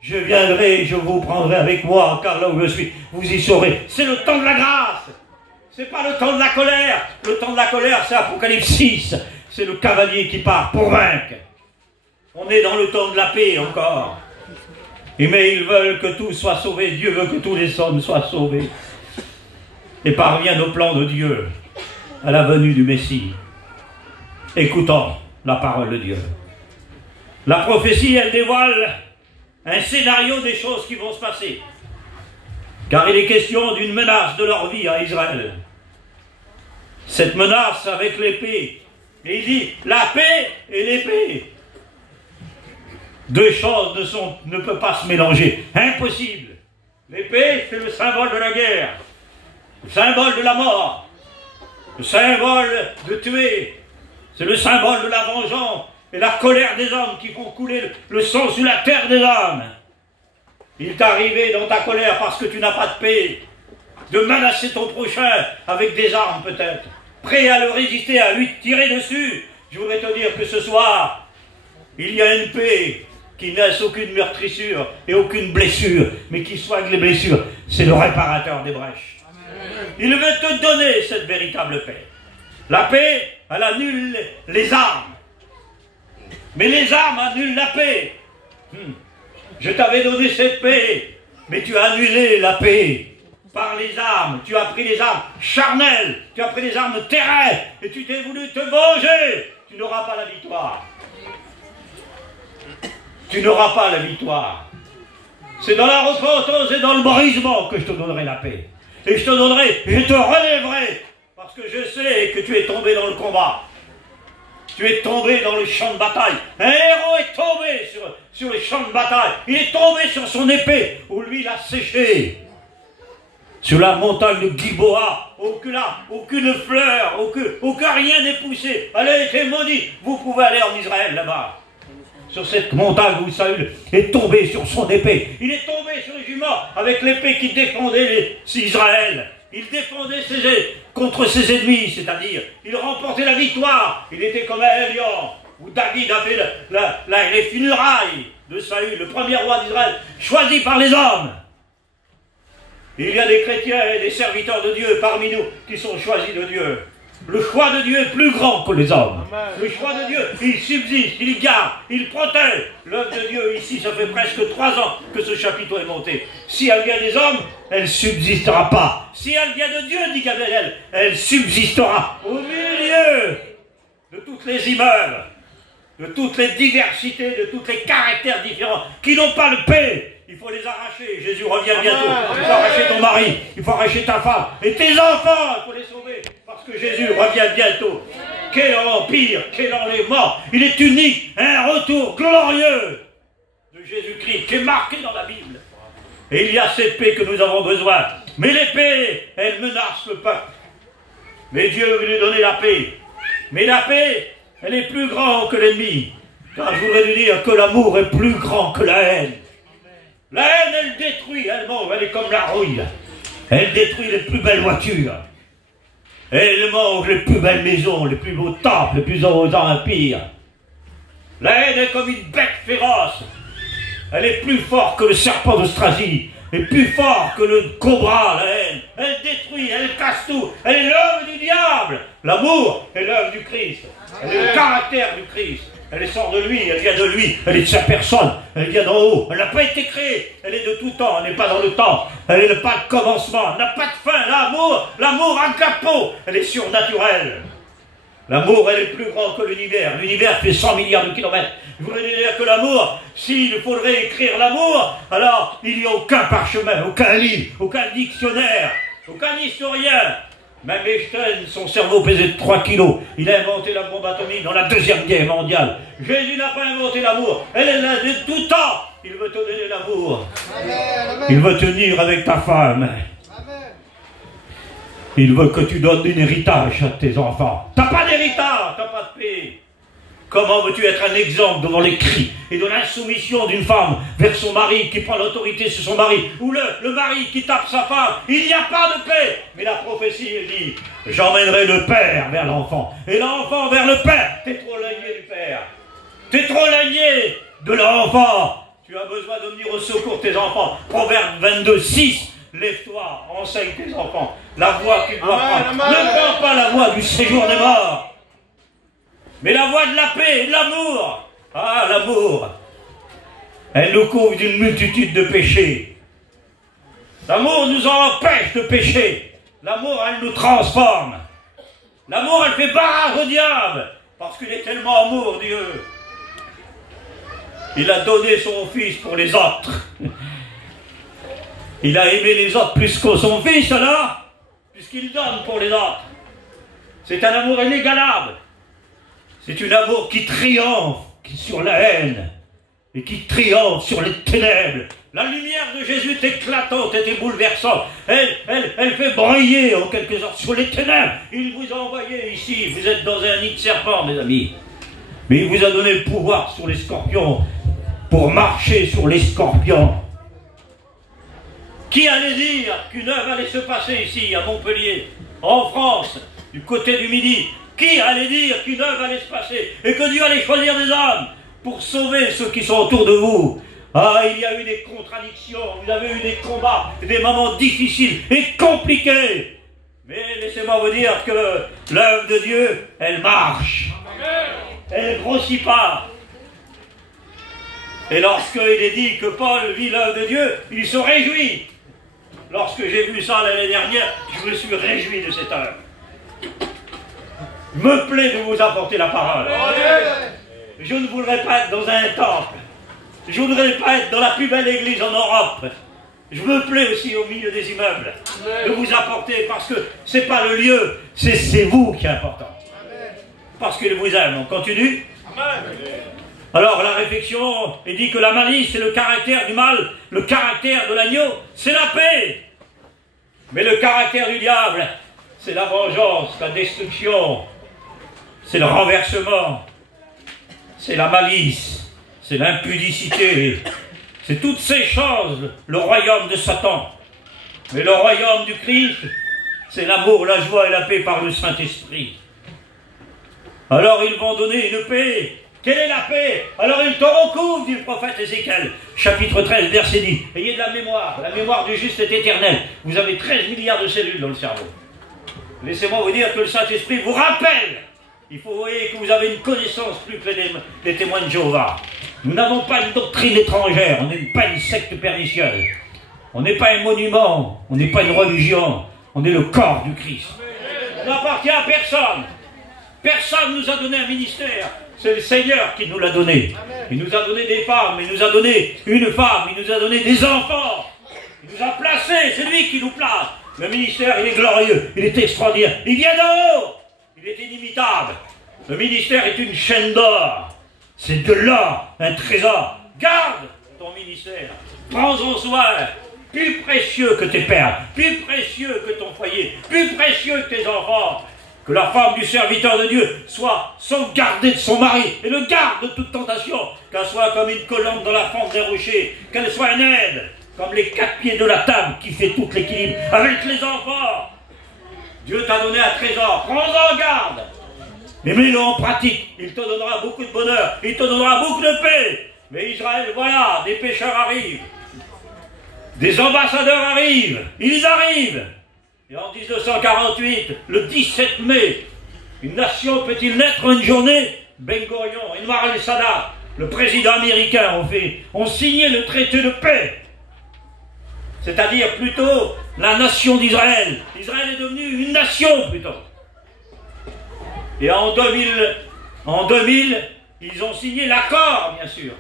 Je viendrai, je vous prendrai avec moi, car là où je suis, vous y saurez. C'est le temps de la grâce, c'est pas le temps de la colère. Le temps de la colère, c'est Apocalypse 6, c'est le cavalier qui part pour vaincre. On est dans le temps de la paix encore. Mais ils veulent que tout soit sauvé, Dieu veut que tous les hommes soient sauvés. Et parviennent au plan de Dieu, à la venue du Messie. Écoutons la parole de Dieu. La prophétie, elle dévoile un scénario des choses qui vont se passer. Car il est question d'une menace de leur vie à Israël. Cette menace avec l'épée. Et il dit, la paix et l'épée. Deux choses ne peuvent pas se mélanger. Impossible. L'épée, c'est le symbole de la guerre. Le symbole de la mort, le symbole de tuer, c'est le symbole de la vengeance et la colère des hommes qui font couler le sang sur la terre des hommes. Il t'est arrivé dans ta colère parce que tu n'as pas de paix, de menacer ton prochain avec des armes peut-être, prêt à le résister, à lui tirer dessus. Je voudrais te dire que ce soir, il y a une paix qui n'a aucune meurtrissure et aucune blessure, mais qui soigne les blessures. C'est le réparateur des brèches. Il veut te donner cette véritable paix. La paix, elle annule les armes. Mais les armes annulent la paix. Je t'avais donné cette paix, mais tu as annulé la paix par les armes. Tu as pris les armes charnelles, tu as pris les armes terrestres, et tu t'es voulu te venger. Tu n'auras pas la victoire. Tu n'auras pas la victoire. C'est dans la repentance et dans le brisement que je te donnerai la paix. Et je te donnerai, je te relèverai, parce que je sais que tu es tombé dans le combat. Tu es tombé dans le champ de bataille. Un héros est tombé sur le champ de bataille. Il est tombé sur son épée, où lui il a séché. Sur la montagne de Gilboa, aucune fleur, aucun rien n'est poussé. Elle a été maudite. Vous pouvez aller en Israël là-bas. Sur cette montagne où Saül est tombé sur son épée. Il est tombé sur le jument avec l'épée qui défendait Israël. Il défendait contre ses ennemis, c'est-à-dire, il remportait la victoire. Il était comme un lion, où David a fait les funérailles de Saül, le premier roi d'Israël, choisi par les hommes. Il y a des chrétiens et des serviteurs de Dieu parmi nous qui sont choisis de Dieu. Le choix de Dieu est plus grand que les hommes. Le choix de Dieu, il subsiste, il garde, il protège. L'œuvre de Dieu ici, ça fait presque 3 ans que ce chapiteau est monté. Si elle vient des hommes, elle ne subsistera pas. Si elle vient de Dieu, dit Gabriel, elle subsistera au milieu de toutes les immeubles, de toutes les diversités, de tous les caractères différents qui n'ont pas de paix. Il faut les arracher. Jésus revient bientôt. Il faut arracher ton mari, il faut arracher ta femme et tes enfants, il faut les sauver. Parce que Jésus revient bientôt. Quel empire, quel enlèvement. Il est unique, un retour glorieux de Jésus-Christ qui est marqué dans la Bible. Et il y a cette paix que nous avons besoin. Mais l'épée, elle menace le peuple. Mais Dieu veut lui donner la paix. Mais la paix, elle est plus grande que l'ennemi. Car je voudrais lui dire que l'amour est plus grand que la haine. La haine, elle détruit, elle est comme la rouille. Elle détruit les plus belles voitures. Elle mange les plus belles maisons, les plus beaux temples, les plus beaux empires. La haine est comme une bête féroce. Elle est plus forte que le serpent d'Austrasie. Elle est plus forte que le cobra, la haine. Elle détruit, elle casse tout. Elle est l'œuvre du diable. L'amour est l'œuvre du Christ. Elle est le caractère du Christ. Elle sort de lui, elle vient de lui, elle est de sa personne, elle vient d'en haut, elle n'a pas été créée, elle est de tout temps, elle n'est pas dans le temps, elle n'est pas de commencement, elle n'a pas de fin, l'amour en capot, elle est surnaturelle. L'amour, elle est plus grand que l'univers fait 100 milliards de kilomètres, Je voudrais dire que l'amour, s'il faudrait écrire l'amour, alors il n'y a aucun parchemin, aucun livre, aucun dictionnaire, aucun historien. Même Einstein, son cerveau pesait 3 kilos. Il a inventé la bombe atomique dans la Deuxième Guerre mondiale. Jésus n'a pas inventé l'amour. Elle est là de tout temps. Il veut te donner l'amour. Il veut tenir avec ta femme. Il veut que tu donnes un héritage à tes enfants. T'as pas d'héritage, t'as pas de paix. Comment veux-tu être un exemple devant les cris et de l'insoumission d'une femme vers son mari qui prend l'autorité sur son mari, ou le mari qui tape sa femme? Il n'y a pas de paix. Mais la prophétie, elle dit, j'emmènerai le père vers l'enfant et l'enfant vers le père. T'es trop éloigné du père. T'es trop éloigné de l'enfant. Tu as besoin de venir au secours de tes enfants. Proverbe 22, 6. Lève-toi, enseigne tes enfants la voie que tu dois prendre. Ne prends pas la voie du séjour des morts, mais la voie de la paix et de l'amour. Ah, l'amour, elle nous couvre d'une multitude de péchés. L'amour nous empêche de pécher. L'amour, elle nous transforme. L'amour, elle fait barrage au diable, parce qu'il est tellement amour, Dieu. Il a donné son fils pour les autres. Il a aimé les autres plus que son fils, alors, puisqu'il donne pour les autres. C'est un amour inégalable. C'est un amour qui triomphe sur la haine et qui triomphe sur les ténèbres. La lumière de Jésus est éclatante, est bouleversante. Elle fait briller en quelque sorte sur les ténèbres. Il vous a envoyé ici. Vous êtes dans un nid de serpent, mes amis. Mais il vous a donné le pouvoir sur les scorpions pour marcher sur les scorpions. Qui allait dire qu'une œuvre allait se passer ici, à Montpellier, en France, du côté du Midi? Qui allait dire qu'une œuvre allait se passer et que Dieu allait choisir des hommes pour sauver ceux qui sont autour de vous? Ah, il y a eu des contradictions, vous avez eu des combats, des moments difficiles et compliqués. Mais laissez-moi vous dire que l'œuvre de Dieu, elle marche. Elle ne grossit pas. Et lorsqu'il est dit que Paul vit l'œuvre de Dieu, il se réjouit. Lorsque j'ai vu ça l'année dernière, je me suis réjoui de cette œuvre. Me plaît de vous apporter la parole. Je ne voudrais pas être dans un temple. Je ne voudrais pas être dans la plus belle église en Europe. Je me plais aussi au milieu des immeubles de vous apporter, parce que ce n'est pas le lieu, c'est vous qui est important. Parce qu'il vous aime. On continue. Alors la réflexion est dit que la malice c'est le caractère du mal, le caractère de l'agneau c'est la paix. Mais le caractère du diable c'est la vengeance, la destruction, c'est le renversement, c'est la malice, c'est l'impudicité, c'est toutes ces choses, le royaume de Satan. Mais le royaume du Christ, c'est l'amour, la joie et la paix par le Saint-Esprit. Alors ils vont donner une paix. Quelle est la paix? Alors ils te recouvrent, dit le prophète Ézéchiel, chapitre 13, verset 10. Ayez de la mémoire du juste est éternelle. Vous avez 13 milliards de cellules dans le cerveau. Laissez-moi vous dire que le Saint-Esprit vous rappelle. Il faut voir que vous avez une connaissance plus que les témoins de Jéhovah. Nous n'avons pas une doctrine étrangère, on n'est pas une secte pernicieuse. On n'est pas un monument, on n'est pas une religion, on est le corps du Christ. On n'appartient à personne. Personne ne nous a donné un ministère. C'est le Seigneur qui nous l'a donné. Il nous a donné des femmes, il nous a donné une femme, il nous a donné des enfants. Il nous a placés, c'est lui qui nous place. Le ministère, il est glorieux, il est extraordinaire. Il vient d'en haut, il est inimitable. Le ministère est une chaîne d'or. C'est de l'or, un trésor. Garde ton ministère. Prends-en soin. Plus précieux que tes pères, plus précieux que ton foyer, plus précieux que tes enfants. Que la femme du serviteur de Dieu soit sauvegardée de son mari et le garde de toute tentation, qu'elle soit comme une colombe dans la fente des rochers, qu'elle soit une aide, comme les 4 pieds de la table qui fait tout l'équilibre avec les enfants. Dieu t'a donné un trésor, prends-en garde, mais mets-le en pratique, il te donnera beaucoup de bonheur, il te donnera beaucoup de paix. Mais Israël, voilà, des pécheurs arrivent, des ambassadeurs arrivent, ils arrivent. Et en 1948, le 17 mai, une nation peut-il naître une journée? Ben Gurion, Anwar el-Sadat, le président américain, ont signé le traité de paix. C'est-à-dire plutôt la nation d'Israël. Israël est devenue une nation plutôt. Et en 2000, Ils ont signé l'accord, bien sûr.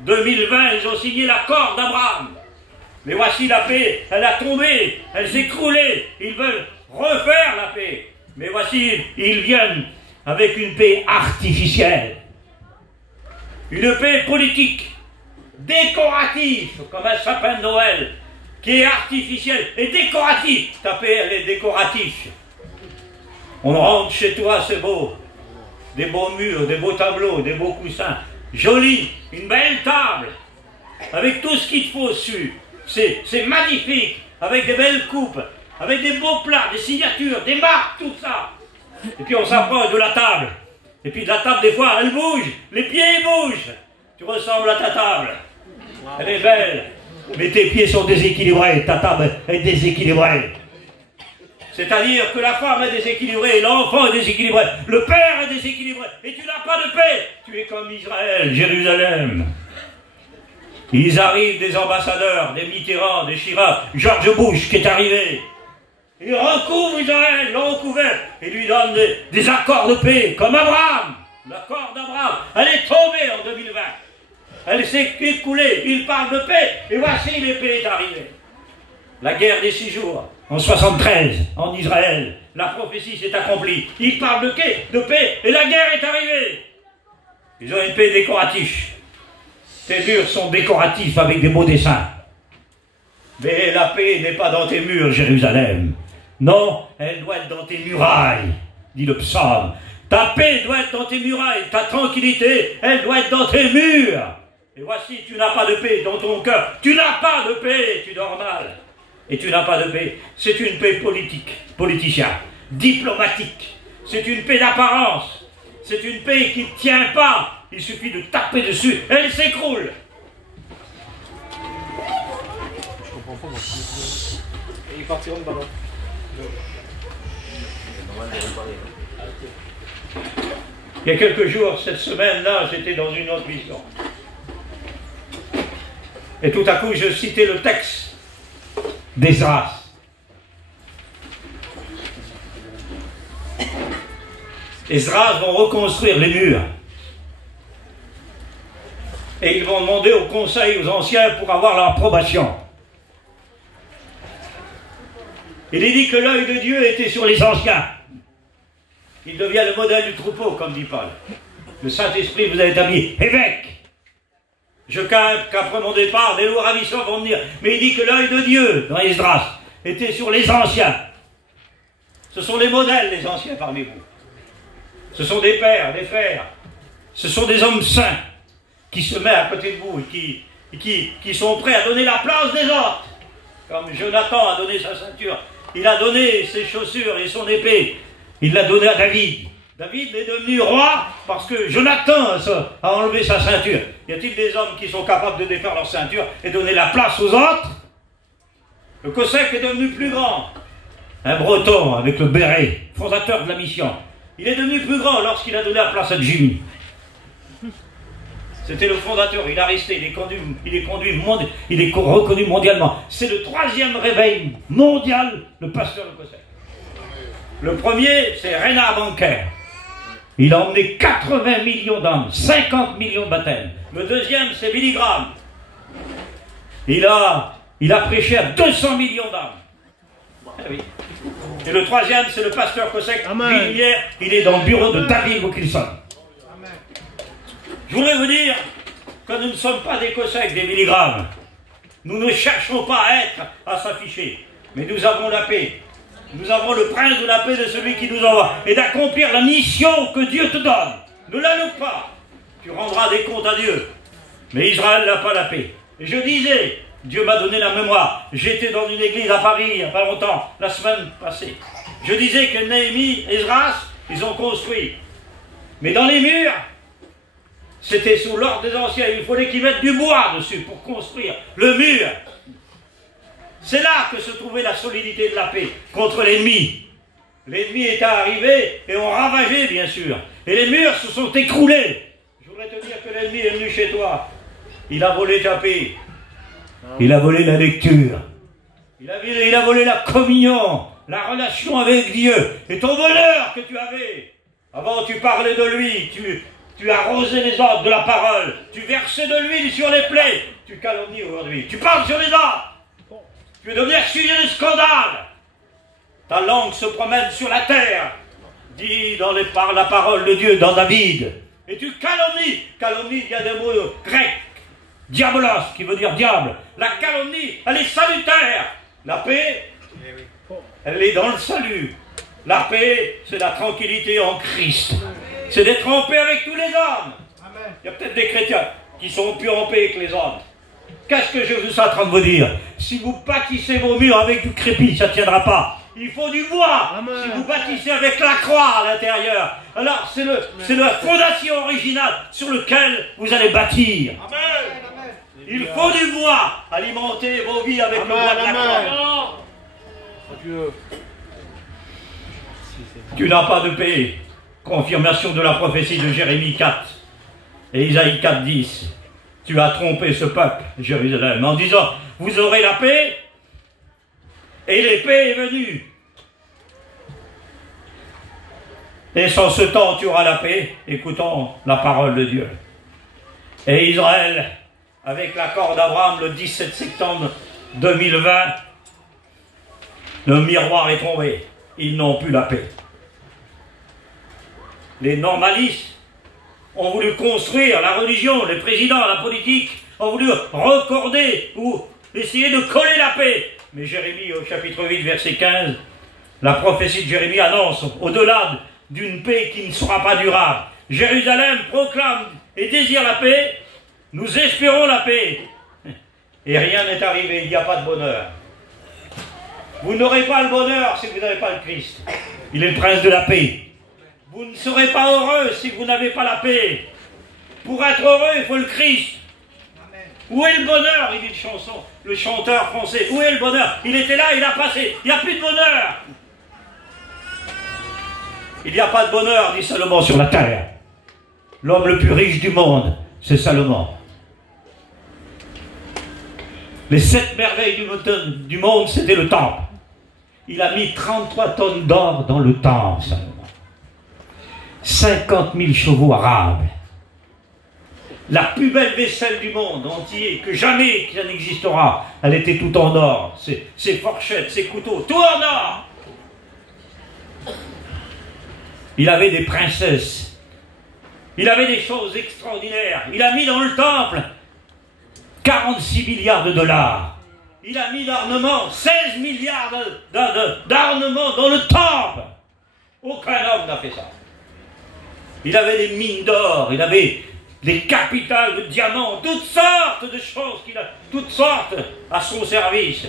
2020, ils ont signé l'accord d'Abraham. Mais voici la paix, elle a tombé, elle s'est écroulée. Ils veulent refaire la paix. Mais voici, ils viennent avec une paix artificielle. Une paix politique, décorative, comme un sapin de Noël, qui est artificielle et décorative. Ta paix, elle est décorative. On rentre chez toi, c'est beau. Des beaux murs, des beaux tableaux, des beaux coussins. Joli, une belle table, avec tout ce qu'il te faut dessus. C'est magnifique, avec des belles coupes, avec des beaux plats, des signatures, des marques, tout ça. Et puis on s'approche de la table. Et puis de la table, des fois, elle bouge, les pieds bougent. Tu ressembles à ta table. Elle est belle, mais tes pieds sont déséquilibrés, ta table est déséquilibrée. C'est-à-dire que la femme est déséquilibrée, l'enfant est déséquilibré, le père est déséquilibré, et tu n'as pas de paix. Tu es comme Israël, Jérusalem. Ils arrivent, des ambassadeurs, des Mitterrand, des Chirac, George Bush qui est arrivé. Il recouvre Israël, l'ont recouvert, et lui donne des accords de paix, comme Abraham. L'accord d'Abraham, elle est tombée en 2020. Elle s'est écoulée, il parle de paix, et voici l'épée est arrivée. La guerre des 6 jours, en 73, en Israël, la prophétie s'est accomplie. Il parle de paix, et la guerre est arrivée. Ils ont une paix décorative. Tes murs sont décoratifs avec des beaux dessins. Mais la paix n'est pas dans tes murs, Jérusalem. Non, elle doit être dans tes murailles, dit le psaume. Ta paix doit être dans tes murailles, ta tranquillité, elle doit être dans tes murs. Et voici, tu n'as pas de paix dans ton cœur. Tu n'as pas de paix, tu dors mal. Et tu n'as pas de paix. C'est une paix politique, politicien, diplomatique. C'est une paix d'apparence. C'est une paix qui ne tient pas. Il suffit de taper dessus, elle s'écroule. Je comprends pas moi. Et ils partiront de ballon. Il y a quelques jours, cette semaine-là, j'étais dans une autre mission. Et tout à coup, je citais le texte d'Esdras. Esdras vont reconstruire les murs. Et ils vont demander au conseil, aux anciens, pour avoir leur approbation. Il est dit que l'œil de Dieu était sur les anciens. Il devient le modèle du troupeau, comme dit Paul. Le Saint-Esprit vous a établi évêque. Je crains qu'après mon départ, des loups ravissants vont venir. Mais il dit que l'œil de Dieu, dans Esdras, était sur les anciens. Ce sont les modèles, les anciens parmi vous. Ce sont des pères, des frères. Ce sont des hommes saints qui se mettent à côté de vous et qui sont prêts à donner la place des autres. Comme Jonathan a donné sa ceinture. Il a donné ses chaussures et son épée. Il l'a donné à David. David est devenu roi parce que Jonathan a enlevé sa ceinture. Y a-t-il des hommes qui sont capables de défaire leur ceinture et donner la place aux autres? Le Cossack est devenu plus grand. Un Breton avec le béret, fondateur de la mission. Il est devenu plus grand lorsqu'il a donné la place à Jimmy. C'était le fondateur, il a resté, il est reconnu mondialement. C'est le 3e réveil mondial, le pasteur de Cossack. Le premier, c'est Reinhard Banker. Il a emmené 80 millions d'âmes, 50 millions de baptêmes. Le deuxième, c'est Billy Graham. Il a prêché à 200 millions d'âmes. Ah oui. Et le troisième, c'est le pasteur Cossack. Hier, il est dans le bureau de David Wilkerson. Je voudrais vous dire que nous ne sommes pas des Cossacks, des Billy Graham. Nous ne cherchons pas à s'afficher. Mais nous avons la paix. Nous avons le prince de la paix de celui qui nous envoie. Et d'accomplir la mission que Dieu te donne. Ne la loupe pas. Tu rendras des comptes à Dieu. Mais Israël n'a pas la paix. Et je disais, Dieu m'a donné la mémoire. J'étais dans une église à Paris il n'y a pas longtemps, la semaine passée. Je disais que Néhémie, Esdras, ils ont construit. Mais dans les murs, c'était sous l'ordre des anciens. Il fallait qu'ils mettent du bois dessus pour construire le mur. C'est là que se trouvait la solidité de la paix contre l'ennemi. L'ennemi est arrivé et ont ravagé, bien sûr. Et les murs se sont écroulés. Je voudrais te dire que l'ennemi est venu chez toi. Il a volé ta paix. Il a volé la lecture. Il a volé la communion, la relation avec Dieu. Et ton bonheur que tu avais. Avant, tu parlais de lui. Tu as arrosé les ordres de la parole. Tu versais de l'huile sur les plaies. Tu calomnies aujourd'hui. Tu parles sur les ordres. Tu es devenu sujet de scandale. Ta langue se promène sur la terre. Dit par la parole de Dieu dans David. Et tu calomnies. Calomnie, il y a des mots grecs. Diabolos, qui veut dire diable. La calomnie, elle est salutaire. La paix, elle est dans le salut. La paix, c'est la tranquillité en Christ. C'est d'être en paix avec tous les hommes. Il y a peut-être des chrétiens qui sont plus en paix que les hommes. Qu'est-ce que je suis en train de vous dire? Si vous bâtissez vos murs avec du crépi, ça ne tiendra pas. Il faut du bois. Amen. Si vous bâtissez avec la croix à l'intérieur, alors c'est la fondation originale sur laquelle vous allez bâtir. Amen. Il faut du bois. Alimentez vos vies avec le bois de la croix. Adieu. Tu n'as pas de paix. Confirmation de la prophétie de Jérémie 4 et Isaïe 4, 10. Tu as trompé ce peuple, Jérusalem, en disant, vous aurez la paix, et l'épée est venue. Et sans ce temps, tu auras la paix. Écoutons la parole de Dieu. Et Israël, avec l'accord d'Abraham le 17 septembre 2020, le miroir est tombé. Ils n'ont plus la paix. Les normalistes ont voulu construire la religion, les présidents, la politique, ont voulu recorder ou essayer de coller la paix. Mais Jérémie, au chapitre 8, verset 15, la prophétie de Jérémie annonce, au-delà d'une paix qui ne sera pas durable, Jérusalem proclame et désire la paix, nous espérons la paix. Et rien n'est arrivé, il n'y a pas de bonheur. Vous n'aurez pas le bonheur si vous n'avez pas le Christ. Il est le prince de la paix. Vous ne serez pas heureux si vous n'avez pas la paix. Pour être heureux, il faut le Christ. Amen. Où est le bonheur? Il dit le chanteur français. Où est le bonheur? Il était là, il a passé. Il n'y a plus de bonheur. Il n'y a pas de bonheur, dit Salomon, sur la terre. L'homme le plus riche du monde, c'est Salomon. Les 7 merveilles du monde, c'était le temple. Il a mis 33 tonnes d'or dans le temple, Salomon. 50 000 chevaux arabes. La plus belle vaisselle du monde entier, que jamais ça n'existera. Elle était tout en or. Ses fourchettes, ses couteaux, tout en or. Il avait des princesses. Il avait des choses extraordinaires. Il a mis dans le temple 46 milliards de dollars. Il a mis d'ornements, 16 milliards d'ornements dans le temple. Aucun homme n'a fait ça. Il avait des mines d'or, il avait des capitales de diamants, toutes sortes de choses, toutes sortes à son service.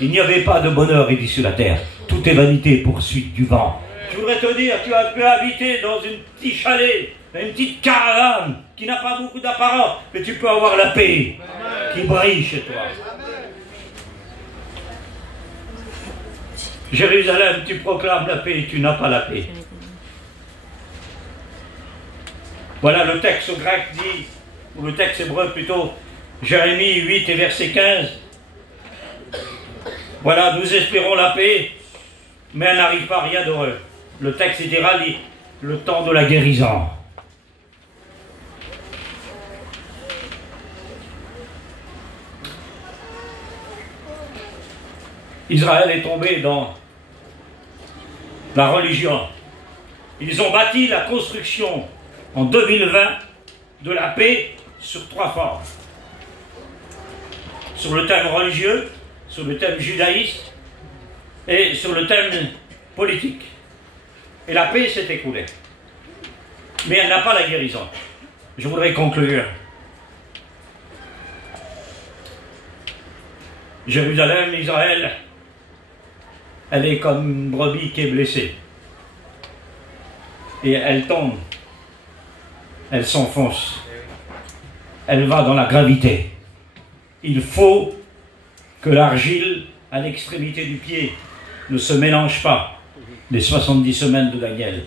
Il n'y avait pas de bonheur, il dit, sur la terre. Tout est vanité, poursuite du vent. Je voudrais te dire, tu as pu habiter dans une petite chalet, une petite caravane qui n'a pas beaucoup d'apparence, mais tu peux avoir la paix qui brille chez toi. Jérusalem, tu proclames la paix, tu n'as pas la paix. Voilà, le texte grec dit, ou le texte hébreu plutôt, Jérémie 8 et verset 15. Voilà, nous espérons la paix, mais elle n'arrive pas rien d'heureux. Le texte littéral dit, le temps de la guérison. Israël est tombé dans la religion. Ils ont bâti la construction en 2020 de la paix sur 3 formes. Sur le thème religieux, sur le thème judaïste et sur le thème politique. Et la paix s'est écoulée. Mais elle n'a pas la guérison. Je voudrais conclure. Jérusalem, Israël, elle est comme une brebis qui est blessée. Et elle tombe. Elle s'enfonce. Elle va dans la gravité. Il faut que l'argile à l'extrémité du pied ne se mélange pas. Les 70 semaines de Daniel.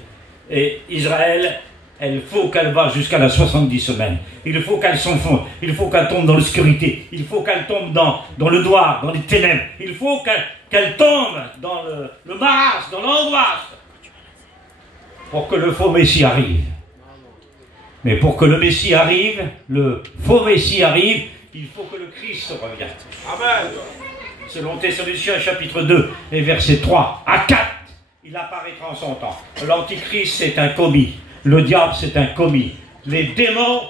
Et Israël, il faut qu'elle va jusqu'à la 70 semaines. Il faut qu'elle s'enfonce. Il faut qu'elle tombe dans l'obscurité. Il faut qu'elle tombe dans le noir, dans les ténèbres. Il faut qu'elle tombe dans le marasme, dans l'angoisse. Pour que le faux Messie arrive. Mais pour que le Messie arrive, le faux Messie arrive, il faut que le Christ revienne. Amen. Selon Thessaloniciens chapitre 2 et versets 3 à 4, il apparaîtra en son temps. L'Antichrist, c'est un commis. Le diable, c'est un commis. Les démons,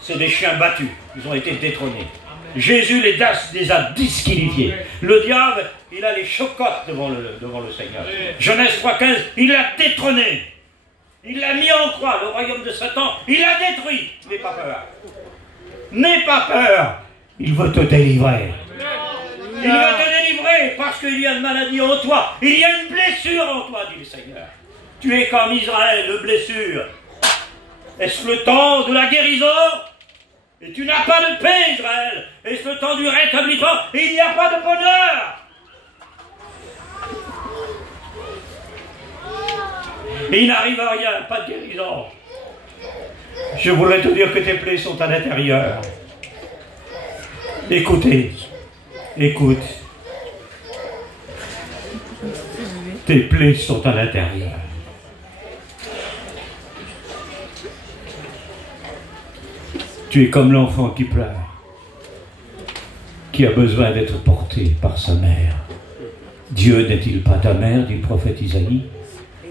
c'est des chiens battus. Ils ont été détrônés. Jésus les a disqualifiés. Le diable, il a les chocottes devant le Seigneur. Genèse 3,15, il l'a détrôné. Il l'a mis en croix, le royaume de Satan. Il l'a détruit. N'aie pas peur. N'aie pas peur. Il veut te délivrer. Il va te délivrer parce qu'il y a une maladie en toi. Il y a une blessure en toi, dit le Seigneur. Tu es comme Israël, de blessure. Est-ce le temps de la guérison? Et tu n'as pas de paix, Israël. Est-ce le temps du rétablissement? Et il n'y a pas de bonheur. Et il n'arrive à rien, pas de guérison. Je voudrais te dire que tes plaies sont à l'intérieur. Écoutez. Écoute, tes plaies sont à l'intérieur. Tu es comme l'enfant qui pleure, qui a besoin d'être porté par sa mère. Dieu n'est-il pas ta mère, dit le prophète Isaïe?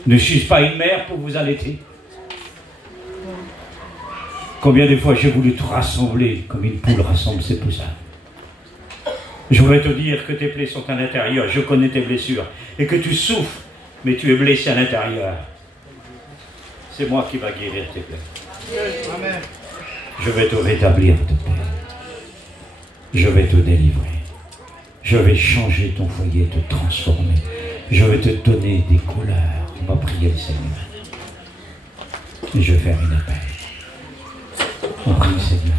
Ne suis-je pas une mère pour vous allaiter? Combien de fois j'ai voulu te rassembler comme une poule rassemble ses poussins? Je voudrais te dire que tes plaies sont à l'intérieur, je connais tes blessures, et que tu souffres, mais tu es blessé à l'intérieur. C'est moi qui va guérir tes plaies. Amen. Je vais te rétablir tes plaies. Je vais te délivrer. Je vais changer ton foyer, te transformer. Je vais te donner des couleurs. On va prier le Seigneur. Et je vais faire une appel. On prie le Seigneur.